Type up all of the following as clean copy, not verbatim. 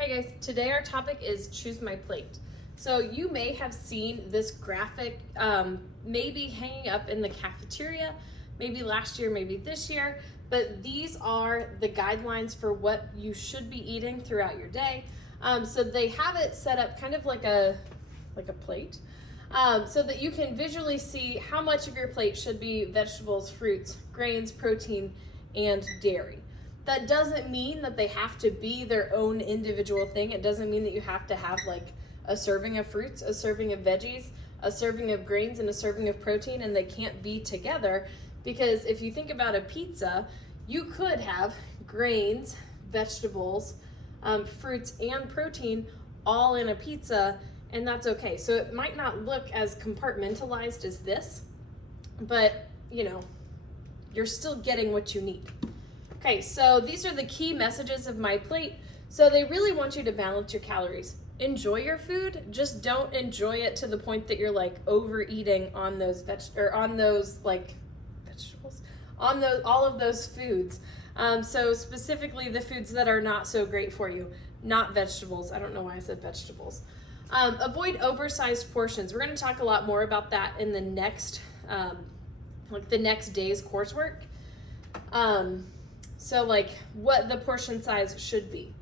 Okay guys, today our topic is choose my plate. So you may have seen this graphic maybe hanging up in the cafeteria, maybe last year, maybe this year, but these are the guidelines for what you should be eating throughout your day. So they have it set up kind of like a plate, so that you can visually see how much of your plate should be vegetables, fruits, grains, protein, and dairy. That doesn't mean that they have to be their own individual thing. It doesn't mean that you have to have like a serving of fruits, a serving of veggies, a serving of grains, and a serving of protein, and they can't be together. Because if you think about a pizza, you could have grains, vegetables, fruits, and protein all in a pizza, and that's okay. So it might not look as compartmentalized as this, but you know, you're still getting what you need. Okay, so these are the key messages of My Plate. So they really want you to balance your calories. Enjoy your food, just don't enjoy it to the point that you're like overeating on those all of those foods. So specifically the foods that are not so great for you, not vegetables. I don't know why I said vegetables. Avoid oversized portions. We're going to talk a lot more about that in the next, the next day's coursework. So like what the portion size should be.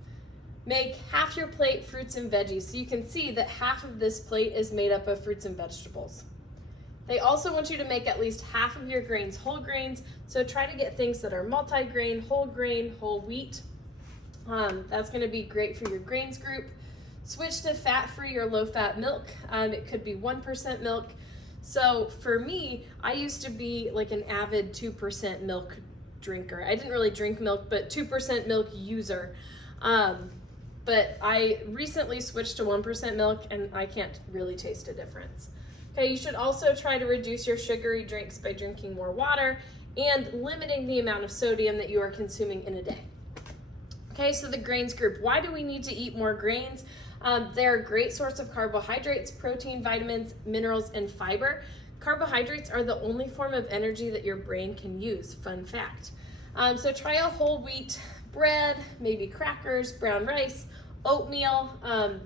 Make half your plate fruits and veggies. So you can see that half of this plate is made up of fruits and vegetables. They also want you to make at least half of your grains whole grains. So try to get things that are multi-grain, whole wheat. That's going to be great for your grains group. Switch to fat-free or low-fat milk. It could be 1% milk. So for me, I used to be like an avid 2% milk drinker. I didn't really drink milk, but 2% milk user. But I recently switched to 1% milk and I can't really taste a difference. Okay, you should also try to reduce your sugary drinks by drinking more water and limiting the amount of sodium that you are consuming in a day. Okay, so the grains group. Why do we need to eat more grains? They're a great source of carbohydrates, protein, vitamins, minerals, and fiber. Carbohydrates are the only form of energy that your brain can use, fun fact. So try a whole wheat bread, maybe crackers, brown rice, oatmeal.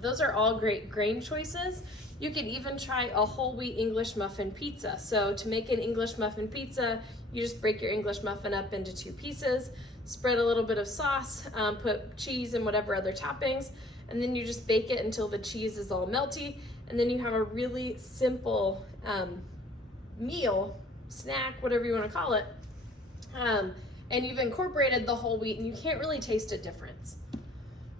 Those are all great grain choices. You could even try a whole wheat English muffin pizza. So to make an English muffin pizza, you just break your English muffin up into 2 pieces, spread a little bit of sauce, put cheese and whatever other toppings, and then you just bake it until the cheese is all melty, and then you have a really simple meal, snack, whatever you want to call it, and you've incorporated the whole wheat and you can't really taste a difference.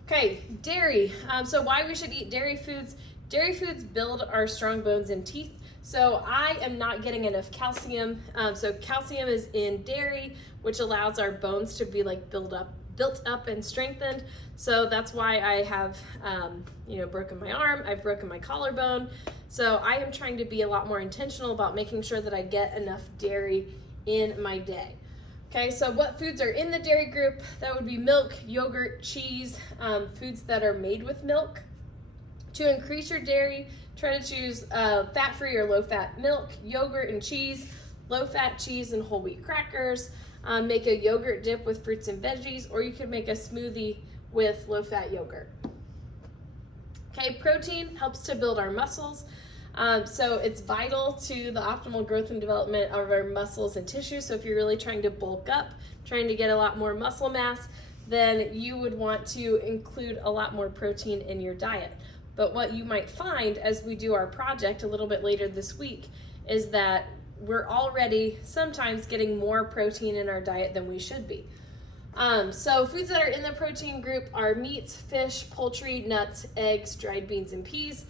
Okay, dairy. So why we should eat dairy foods. Dairy foods build our strong bones and teeth. So I am not getting enough calcium. So calcium is in dairy, which allows our bones to be like built up and strengthened. So that's why I have, broken my arm. I've broken my collarbone. So I am trying to be a lot more intentional about making sure that I get enough dairy in my day. Okay, so what foods are in the dairy group? That would be milk, yogurt, cheese, foods that are made with milk. To increase your dairy, try to choose fat-free or low-fat milk, yogurt and cheese, low-fat cheese and whole wheat crackers. Make a yogurt dip with fruits and veggies, or you could make a smoothie with low-fat yogurt. Okay, protein helps to build our muscles. So it's vital to the optimal growth and development of our muscles and tissues. So if you're really trying to bulk up, trying to get a lot more muscle mass, then you would want to include a lot more protein in your diet. But what you might find as we do our project a little bit later this week is that we're already sometimes getting more protein in our diet than we should be. So foods that are in the protein group are meats, fish, poultry, nuts, eggs, dried beans, and peas.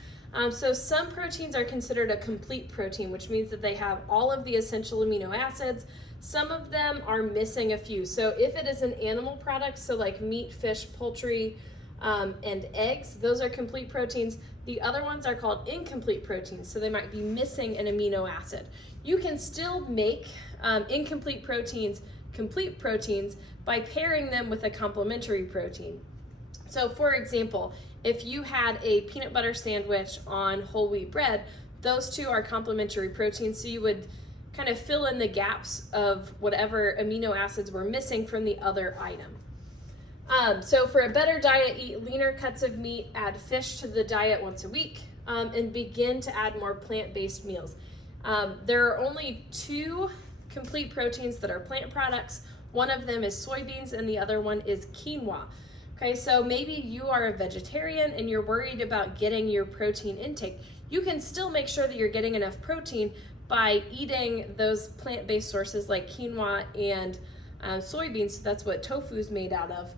So some proteins are considered a complete protein, which means that they have all of the essential amino acids. Some of them are missing a few. So if it is an animal product, so like meat, fish, poultry, and eggs, those are complete proteins. The other ones are called incomplete proteins, so they might be missing an amino acid. You can still make incomplete proteins complete proteins by pairing them with a complementary protein. So for example, if you had a peanut butter sandwich on whole wheat bread, those two are complementary proteins, so you would kind of fill in the gaps of whatever amino acids were missing from the other item. So for a better diet, eat leaner cuts of meat, add fish to the diet once a week, and begin to add more plant-based meals. There are only 2 complete proteins that are plant products. One of them is soybeans and the other one is quinoa. Okay, so maybe you are a vegetarian and you're worried about getting your protein intake. You can still make sure that you're getting enough protein by eating those plant-based sources like quinoa and soybeans. So that's what tofu is made out of.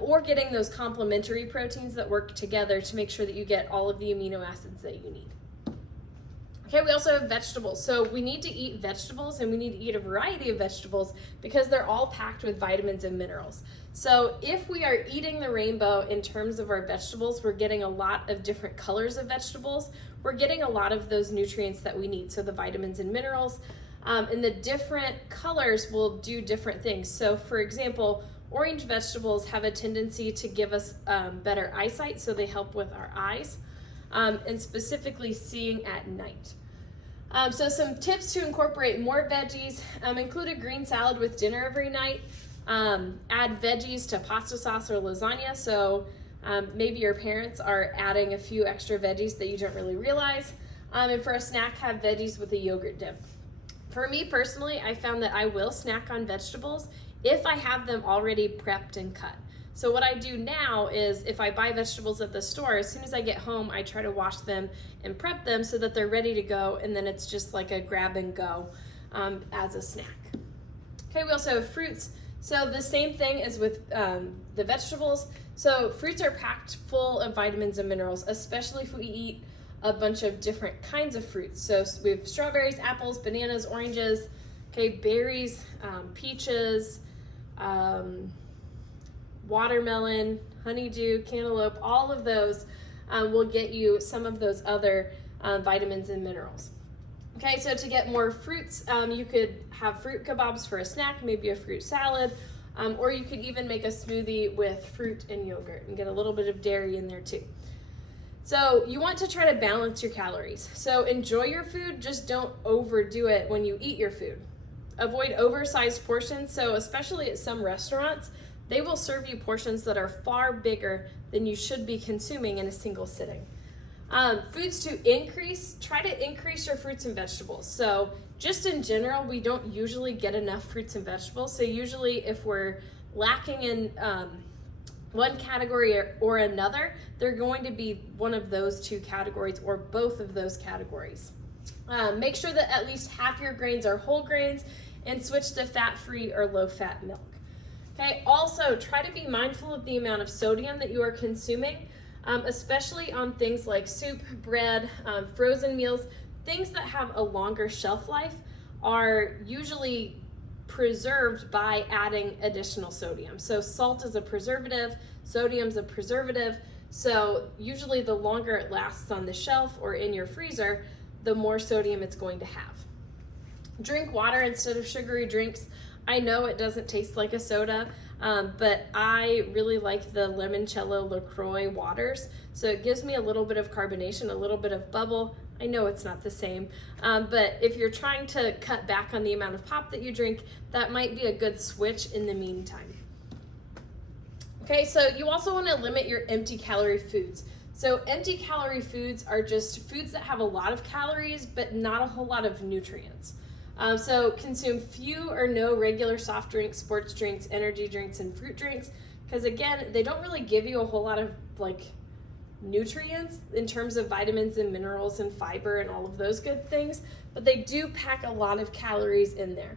Or getting those complementary proteins that work together to make sure that you get all of the amino acids that you need. Okay, we also have vegetables. So we need to eat vegetables, and we need to eat a variety of vegetables because they're all packed with vitamins and minerals. So if we are eating the rainbow in terms of our vegetables, we're getting a lot of different colors of vegetables. We're getting a lot of those nutrients that we need, so the vitamins and minerals. And the different colors will do different things. So for example, orange vegetables have a tendency to give us better eyesight, so they help with our eyes, and specifically seeing at night. So some tips to incorporate more veggies: include a green salad with dinner every night. Add veggies to pasta sauce or lasagna. So maybe your parents are adding a few extra veggies that you don't really realize. And for a snack, have veggies with a yogurt dip. For me personally, I found that I will snack on vegetables if I have them already prepped and cut. So what I do now is if I buy vegetables at the store, as soon as I get home, I try to wash them and prep them so that they're ready to go, and then it's just like a grab and go as a snack. Okay, we also have fruits. So the same thing as with the vegetables. So fruits are packed full of vitamins and minerals, especially if we eat a bunch of different kinds of fruits. So we have strawberries, apples, bananas, oranges, okay, berries, peaches, watermelon, honeydew, cantaloupe. All of those will get you some of those other vitamins and minerals. Okay, so to get more fruits, you could have fruit kebabs for a snack, maybe a fruit salad, or you could even make a smoothie with fruit and yogurt and get a little bit of dairy in there too. So you want to try to balance your calories. So enjoy your food, just don't overdo it when you eat your food. Avoid oversized portions. So especially at some restaurants, they will serve you portions that are far bigger than you should be consuming in a single sitting. Foods to increase, try to increase your fruits and vegetables. So just in general, we don't usually get enough fruits and vegetables. So usually if we're lacking in one category or another, they're going to be one of those 2 categories or both of those categories. Make sure that at least half your grains are whole grains and switch to fat-free or low-fat milk. Okay, also try to be mindful of the amount of sodium that you are consuming, especially on things like soup, bread, frozen meals. Things that have a longer shelf life are usually preserved by adding additional sodium. So salt is a preservative, sodium's a preservative. So usually the longer it lasts on the shelf or in your freezer, the more sodium it's going to have. Drink water instead of sugary drinks. I know it doesn't taste like a soda, but I really like the Limoncello LaCroix waters. So it gives me a little bit of carbonation, a little bit of bubble. I know it's not the same, but if you're trying to cut back on the amount of pop that you drink, that might be a good switch in the meantime. Okay, so you also want to limit your empty calorie foods. So empty calorie foods are just foods that have a lot of calories, but not a whole lot of nutrients. So consume few or no regular soft drinks, sports drinks, energy drinks, and fruit drinks, because again, they don't really give you a whole lot of nutrients in terms of vitamins and minerals and fiber and all of those good things, but they do pack a lot of calories in there.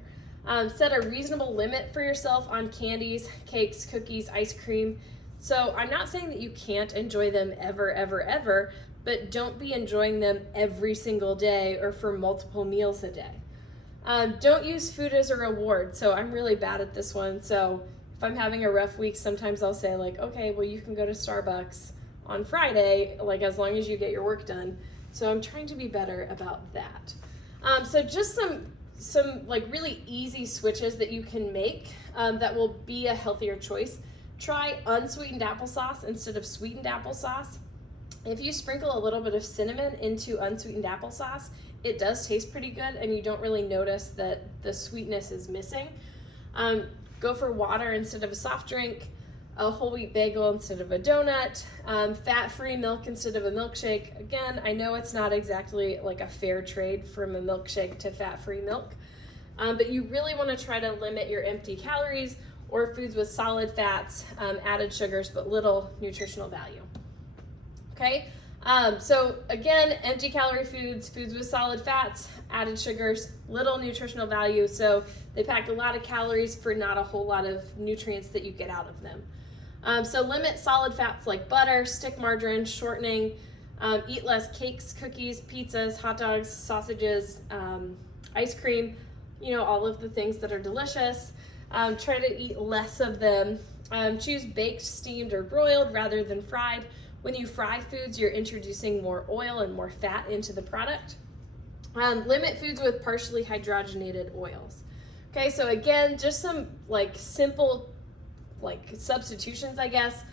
Set a reasonable limit for yourself on candies, cakes, cookies, ice cream. So I'm not saying that you can't enjoy them ever, but don't be enjoying them every single day or for multiple meals a day. Don't use food as a reward. So I'm really bad at this one. So if I'm having a rough week, sometimes I'll say okay, well, you can go to Starbucks on Friday, as long as you get your work done. So I'm trying to be better about that. So just some really easy switches that you can make that will be a healthier choice. Try unsweetened applesauce instead of sweetened applesauce. If you sprinkle a little bit of cinnamon into unsweetened applesauce, it does taste pretty good and you don't really notice that the sweetness is missing. Go for water instead of a soft drink. a whole wheat bagel instead of a donut, fat-free milk instead of a milkshake. Again, I know it's not exactly like a fair trade from a milkshake to fat-free milk, but you really want to try to limit your empty calories or foods with solid fats, added sugars, but little nutritional value. Okay, so again, empty calorie foods, foods with solid fats, added sugars, little nutritional value. So they pack a lot of calories for not a whole lot of nutrients that you get out of them. So limit solid fats like butter, stick margarine, shortening, eat less cakes, cookies, pizzas, hot dogs, sausages, ice cream, all of the things that are delicious. Try to eat less of them. Choose baked, steamed, or broiled rather than fried. When you fry foods, you're introducing more oil and more fat into the product. Limit foods with partially hydrogenated oils. Okay, so again, just some simple substitutions, I guess,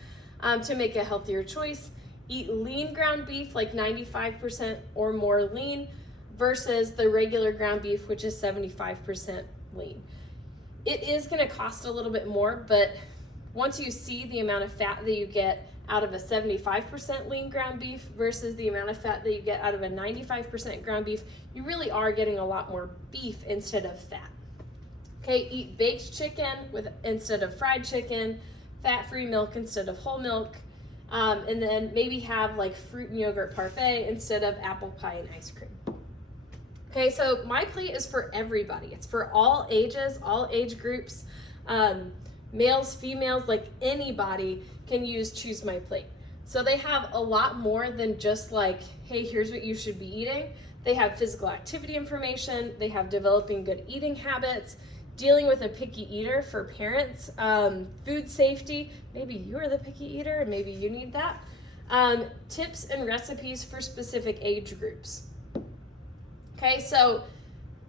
to make a healthier choice. Eat lean ground beef, like 95% or more lean, versus the regular ground beef, which is 75% lean. It is going to cost a little bit more, but once you see the amount of fat that you get out of a 75% lean ground beef versus the amount of fat that you get out of a 95% ground beef, you really are getting a lot more beef instead of fat. Okay, eat baked chicken instead of fried chicken, fat-free milk instead of whole milk, and then maybe have fruit and yogurt parfait instead of apple pie and ice cream. Okay, so My Plate is for everybody. It's for all ages, all age groups, males, females, anybody can use Choose My Plate. So they have a lot more than just hey, here's what you should be eating. They have physical activity information. They have developing good eating habits, dealing with a picky eater for parents, food safety, maybe you're the picky eater and maybe you need that, tips and recipes for specific age groups. Okay, so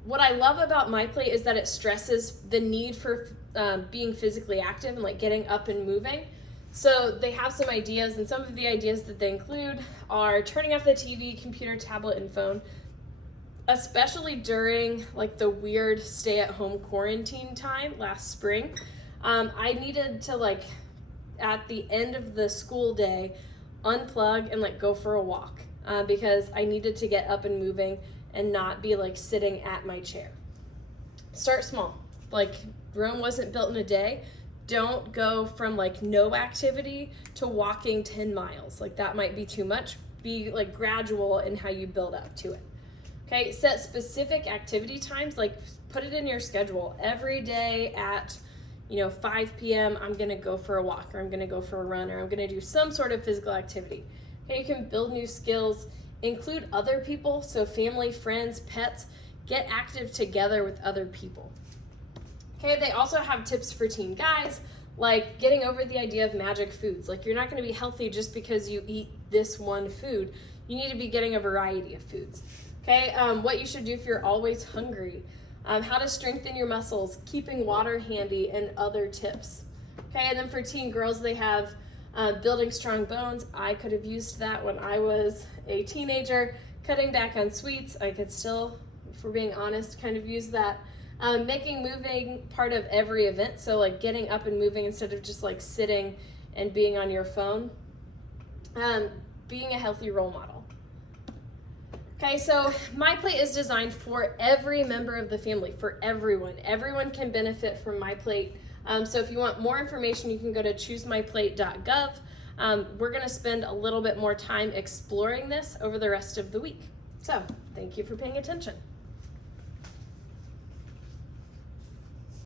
what I love about My Plate is that it stresses the need for being physically active and getting up and moving. So they have some ideas, and some of the ideas that they include are turning off the TV, computer, tablet, and phone, especially during the weird stay-at-home quarantine time last spring. I needed to at the end of the school day unplug and go for a walk because I needed to get up and moving and not be sitting at my chair. Start small. Rome wasn't built in a day. Don't go from no activity to walking 10 miles. That might be too much. Be gradual in how you build up to it. Okay, set specific activity times, put it in your schedule. Every day at 5 p.m. I'm gonna go for a walk, or I'm gonna go for a run, or I'm gonna do some sort of physical activity. Okay, you can build new skills, include other people, so family, friends, pets, get active together with other people. Okay, they also have tips for teen guys, getting over the idea of magic foods. You're not gonna be healthy just because you eat this one food. You need to be getting a variety of foods. Okay, what you should do if you're always hungry, how to strengthen your muscles, keeping water handy, and other tips. Okay, and then for teen girls, they have building strong bones. I could have used that when I was a teenager. Cutting back on sweets, I could still, if we're being honest, kind of use that. Making moving part of every event, so getting up and moving instead of just sitting and being on your phone. Being a healthy role model. Okay, so My Plate is designed for every member of the family, for everyone. Everyone can benefit from My Plate. So if you want more information, you can go to choosemyplate.gov. We're gonna spend a little bit more time exploring this over the rest of the week. So thank you for paying attention.